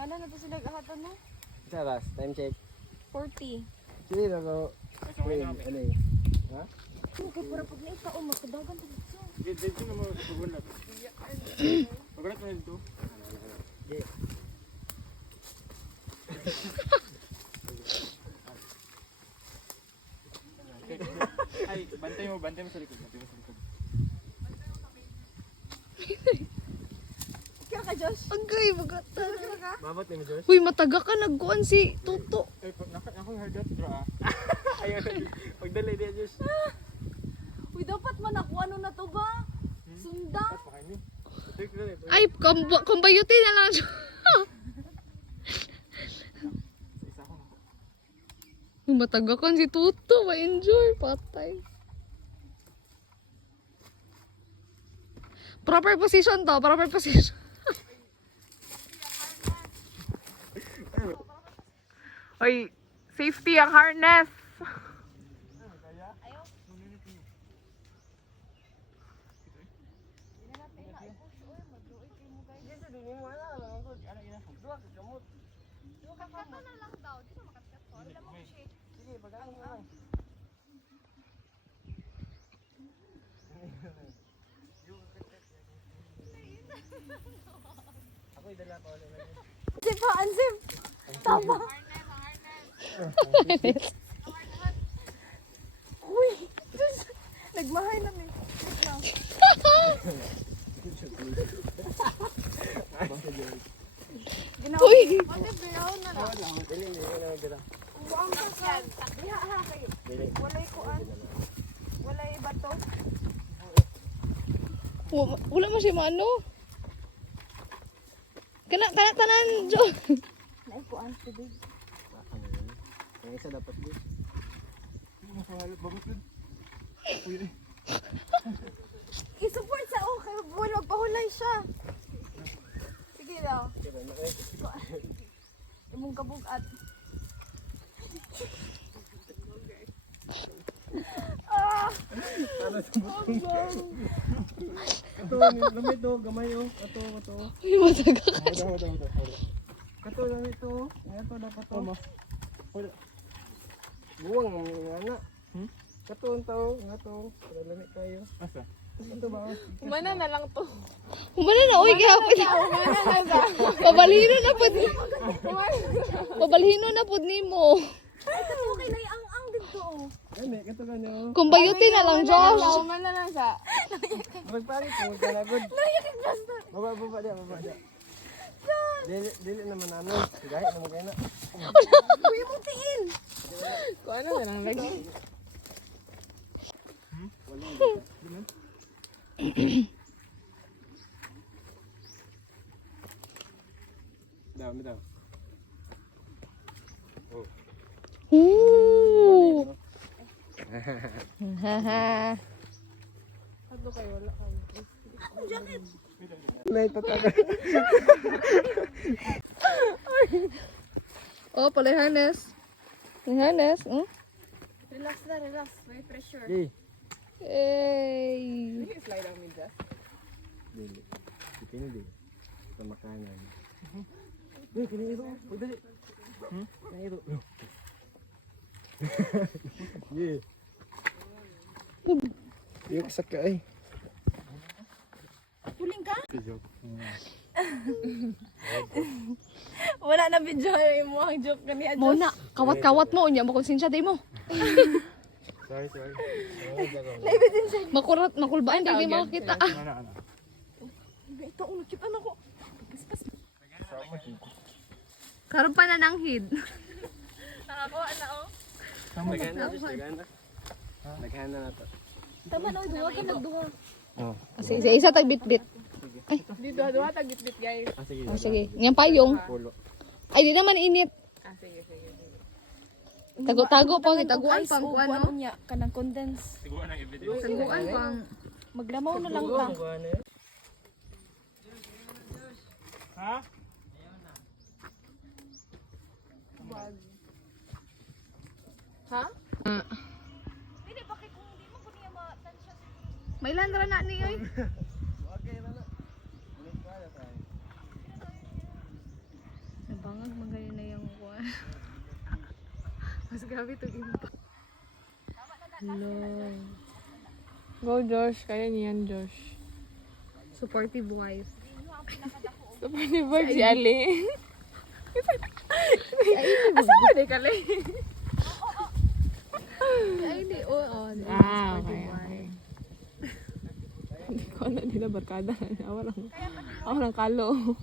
Gana na to sila gahatan no? Saras, time check. 40. Sige na ko. Wait, ano eh. Ha? Okay, para pag naita o magkadagan to dito. Dito na mo pagulat. Pagulat na dito. Okay. Ay, bantay mo sa likod. Bantay mo sa likod. Kaya ka, Josh? Agay, magata. Mabot ni mo, Josh? Uy, mataga ka nagkuhan si Toto. Ay, ako hard out draw. Ayun, magdali niya, Josh. Uy, dapat man ako ano na to ba? Sunda? Pakain niyo. Ay, kumbayuti na lang. Isa ko na. Uy, mataga ka si Toto. Ma-enjoy. Patay. Proper position to. Proper position. Uy, safety ang harness. Ako'y dala pa ulit. Ansip ha, ansip! Tama! Uy! Diyos! Nagmahay na may. Wait lang. Uy! Ate, biyaw na lang. Dali, dili na dira. Buang ka sa. Diha ha kayo. Dili. Walay kuan. Walay bato. Wala mo siya maano. Tanan, Jo. Nay kuan tubig. Ano yun? Yung isa dapat din. Masahalap, babot dun. Uy, I-support sa o kay buwan magpahulay siya. Sige daw. Imong kabugat. Kato, lamit to, gamay oh. Kato. Uy, mataga ka. Kato, lamit to. Ngato, dapat to. Buwang, nga. Kato, ang tao. Ngato, para lamit tayo. asa? Ito ba? Umana na lang to. Humana na, uy, gihapon. Umana na sa. Pabalhino na pod. Pabalhino na pod nimo. Ay, kato okay na ang dito. Ano, kato ka niyo. Kumbayuti na lang, Josh. Umana na sa. Magpalit mo, galagod. Baba dia. Dili naman ano. Gaya naman kayo na. Uy, mong tiin. Kung ano na lang lagi. Daw. Ooh. Haha. Ano kayo, wala ka. May tataga. Oh, pala harness. Yung harness, Relax na, relax. May pressure. Hey. Hey. Slide ang minjas. Dili. Kini di. Sa makanan. Uy, kini ito. Uy, dali. Kini ito. Yeah. Yung kasaka ay. Puling ka? Joke. Wala na video mo ang joke kaniya. Mo na, kawat-kawat mo. Unya mo konsensya day mo. Sorry. Makurat, makulbaan. Kaya makakita. Ano? Ito, nakita na ko. Karoon pa na ng hid. Nakakuha na oh. Naghana na to. Tama na, duha ka magduha. Oh. Kasi isa tagbit-bit. Dito, duha tag-bit guys. Sige. Oh, sige. Ngayon payong. Pulo. Ay, di naman init. Sige. Tago-tago pa. Taguan pang Ano kuan, no? niya, kanang condense. Tiguan ang evidence. Taguan pang. Maglamaw na lang ta. Ha? Ha? Hindi, bakit kung hindi mo po niya matansya? May landra na ni, oy. Mas grabe ito impact. Hello. Go Josh, kaya niyan Josh. Supportive wife. Supportive ba si Ali? Asa mo di kali? Ay, di. Oo. Okay. Hindi ko na nila barkada. Ako lang kalo.